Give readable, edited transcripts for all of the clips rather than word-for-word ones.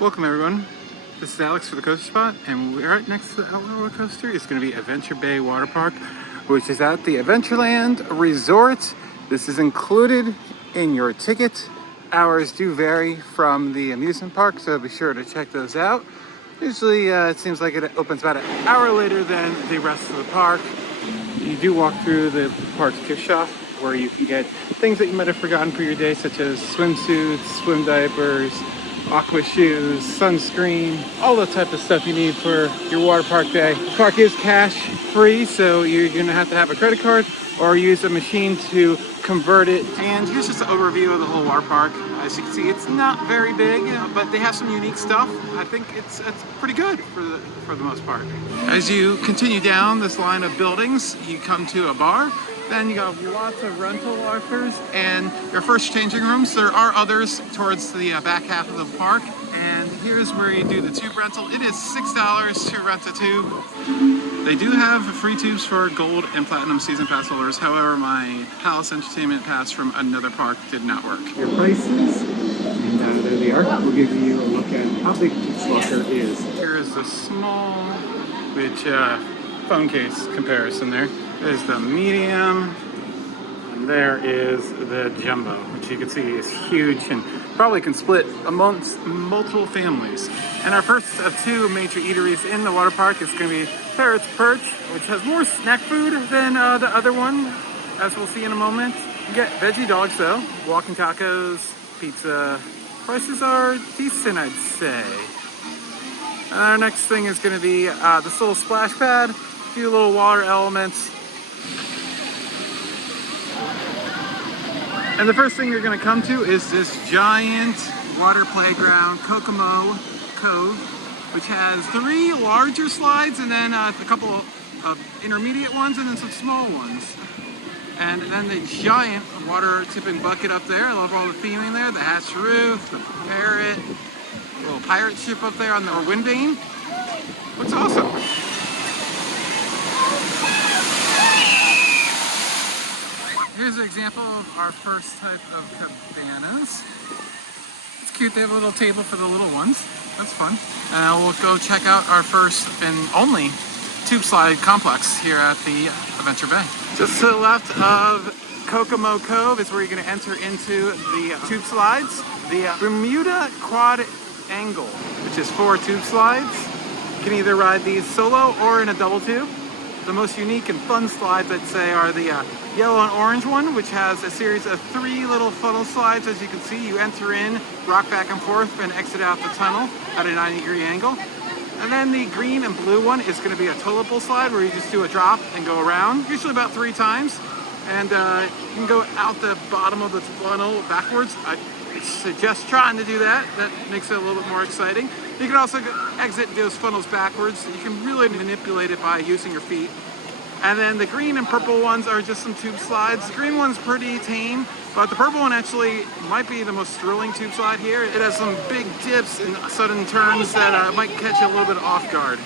Welcome everyone. This is Alex for the Coaster Spot, and we're right next to the outdoor roller coaster. It's going to be Adventure Bay Water Park, which is at the Adventureland Resort. This is included in your ticket. Hours do vary from the amusement park, so be sure to check those out. Usually it seems like it opens about an hour later than the rest of the park. You do walk through the park's gift shop where you can get things that you might have forgotten for your day, such as swimsuits, swim diapers, aqua shoes, sunscreen, all the type of stuff you need for your water park day. The park is cash free, so you're gonna have to have a credit card or use a machine to convert it. And here's just an overview of the whole water park. As you can see, it's not very big, but they have some unique stuff. I think it's pretty good for the most part. As you continue down this line of buildings, you come to a bar. Then you got lots of rental lockers and your first changing rooms. There are others towards the back half of the park. And here's where you do the tube rental. It is $6 to rent a tube. They do have free tubes for gold and platinum season pass holders. However, my Palace Entertainment pass from another park did not work. Your prices, and there they are. We'll give you a look at how big each locker is. Here is the small, which phone case comparison there. There's the medium, and there is the jumbo, which you can see is huge and probably can split amongst multiple families. And our first of two major eateries in the water park is going to be Parrot's Perch, which has more snack food than the other one, as we'll see in a moment. You get veggie dogs though, walking tacos, pizza. Prices are decent, I'd say. And our next thing is going to be this little splash pad, a few little water elements. And the first thing you're going to come to is this giant water playground, Kokomo Cove, which has 3 larger slides and then a couple of intermediate ones and then some small ones. And then the giant water tipping bucket up there. I love all the theming there. The hatched roof, the parrot, a little pirate ship up there on the wind vane. Looks awesome. Here's an example of our first type of cabanas. It's cute, they have a little table for the little ones. That's fun. And we'll go check out our first and only tube slide complex here at the Adventure Bay. Just to the left of Kokomo Cove is where you're going to enter into the tube slides. The Bermuda Quad Angle, which is 4 tube slides. You can either ride these solo or in a double tube. The most unique and fun slides, I'd say, are the yellow and orange one, which has a series of 3 little funnel slides. As you can see, you enter in, rock back and forth, and exit out the tunnel at a 90-degree angle. And then the green and blue one is going to be a tollable slide where you just do a drop and go around, usually about 3 times. And you can go out the bottom of the funnel backwards. I suggest trying to do that. That makes it a little bit more exciting. You can also exit those funnels backwards. You can really manipulate it by using your feet. And then the green and purple ones are just some tube slides. The green one's pretty tame, but the purple one actually might be the most thrilling tube slide here. It has some big dips and sudden turns that might catch you a little bit off guard.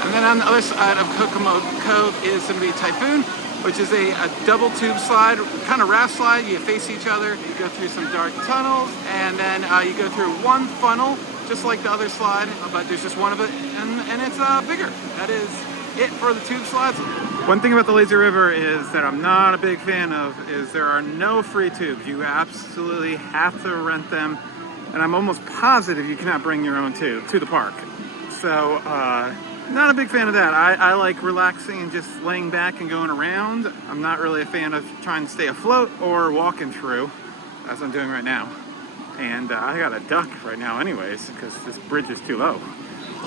And then on the other side of Kokomo Cove is going to be Typhoon, which is a double tube slide, kind of raft slide. You face each other, you go through some dark tunnels, and then you go through one funnel, just like the other slide, but there's just one of it, and it's bigger. That is it for the tube slides. One thing about the Lazy River is that I'm not a big fan of is there are no free tubes. You absolutely have to rent them, and I'm almost positive you cannot bring your own tube to the park. So, not a big fan of that. I like relaxing and just laying back and going around. I'm not really a fan of trying to stay afloat or walking through, as I'm doing right now. And I got a duck right now anyways, because this bridge is too low.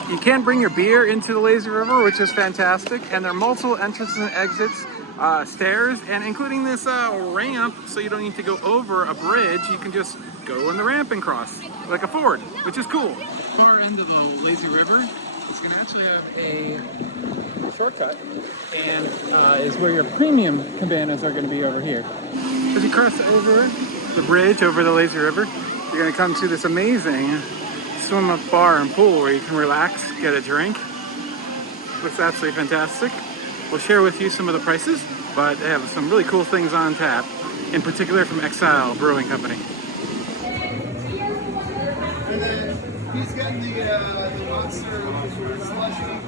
You can bring your beer into the Lazy River, which is fantastic. And there are multiple entrances and exits, stairs, and including this ramp, so you don't need to go over a bridge. You can just go on the ramp and cross, like a ford, which is cool. Far end of the Lazy River, it's going to actually have a shortcut, and is where your premium cabanas are going to be over here. As you cross over the bridge over the Lazy River, you're going to come to this amazing swim-up bar and pool where you can relax, get a drink. Looks absolutely fantastic. We'll share with you some of the prices, but they have some really cool things on tap, in particular from Exile Brewing Company. He's getting the monster slushy.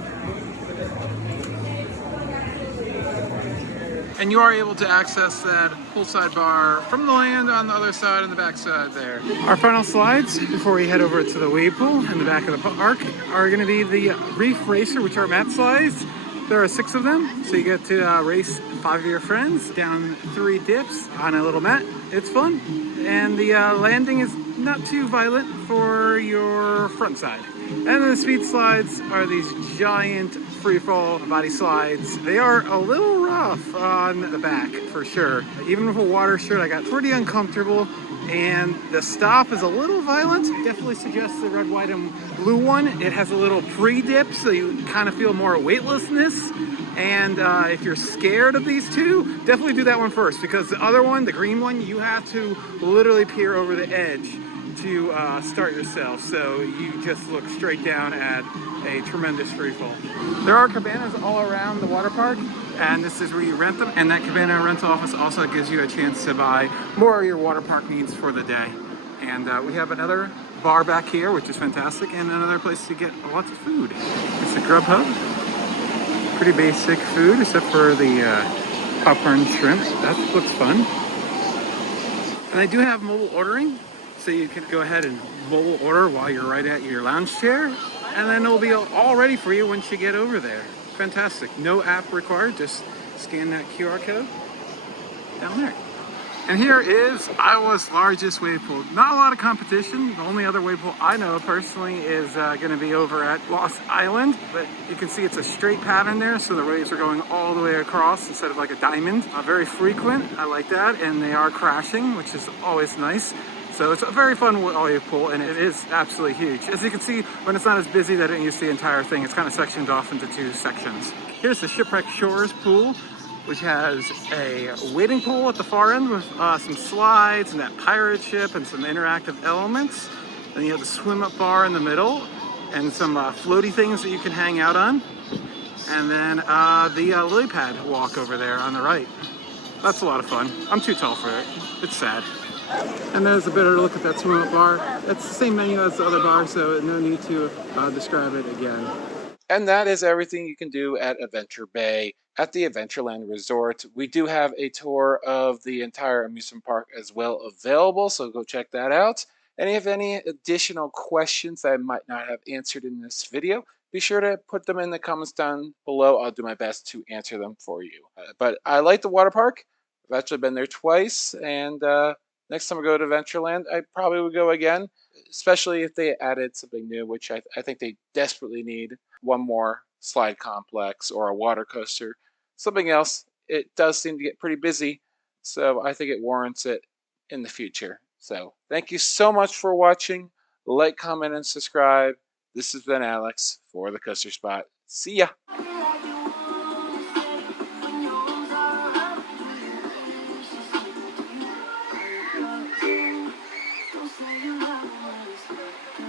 And you are able to access that poolside bar from the land on the other side and the back side there. Our final slides before we head over to the wave pool in the back of the park are going to be the Reef Racer, which are mat slides. There are 6 of them, so you get to race 5 of your friends down 3 dips on a little mat. It's fun, and the landing is not too violent for your front side. And then the speed slides are these giant freefall body slides. They are a little rough on the back for sure. Even with a water shirt, I got pretty uncomfortable, and the stop is a little violent. Definitely suggest the red, white, and blue one. It has a little pre-dip, so you kind of feel more weightlessness. And if you're scared of these two, definitely do that one first, because the other one, the green one, you have to literally peer over the edge to start yourself, so you just look straight down at a tremendous free fall. There are cabanas all around the water park, and this is where you rent them, and that cabana rental office also gives you a chance to buy more of your water park needs for the day. And we have another bar back here, which is fantastic, and another place to get lots of food. It's the GrubHub. Pretty basic food, except for the popcorn shrimp. That looks fun. And they do have mobile ordering, so you can go ahead and mobile order while you're right at your lounge chair, and then it'll be all ready for you once you get over there. Fantastic. No app required, just scan that QR code down there. And here is Iowa's largest wave pool. Not a lot of competition. The only other wave pool I know personally is going to be over at Lost Island, but you can see it's a straight pattern there, so the waves are going all the way across instead of like a diamond. Very frequent, I like that, and they are crashing, which is always nice. So it's a very fun wave pool, and it is absolutely huge. As you can see, when it's not as busy, they didn't use the entire thing. It's kind of sectioned off into 2 sections. Here's the Shipwreck Shores pool, which has a wading pool at the far end with some slides and that pirate ship and some interactive elements. Then you have the swim up bar in the middle and some floaty things that you can hang out on. And then the lily pad walk over there on the right. That's a lot of fun. I'm too tall for it. It's sad. And there's a better look at that swim up bar. It's the same menu as the other bar, so no need to describe it again. And that is everything you can do at Adventure Bay at the Adventureland Resort. We do have a tour of the entire amusement park as well available, so go check that out. And if you have any additional questions that I might not have answered in this video, be sure to put them in the comments down below. I'll do my best to answer them for you. But I like the water park. I've actually been there twice, and next time I go to Adventureland, I probably would go again, especially if they added something new, which I think they desperately need. One more slide complex or a water coaster, something else. It does seem to get pretty busy, so I think it warrants it in the future. So thank you so much for watching. Like, comment, and subscribe. This has been Alex for the Coaster Spot. See ya!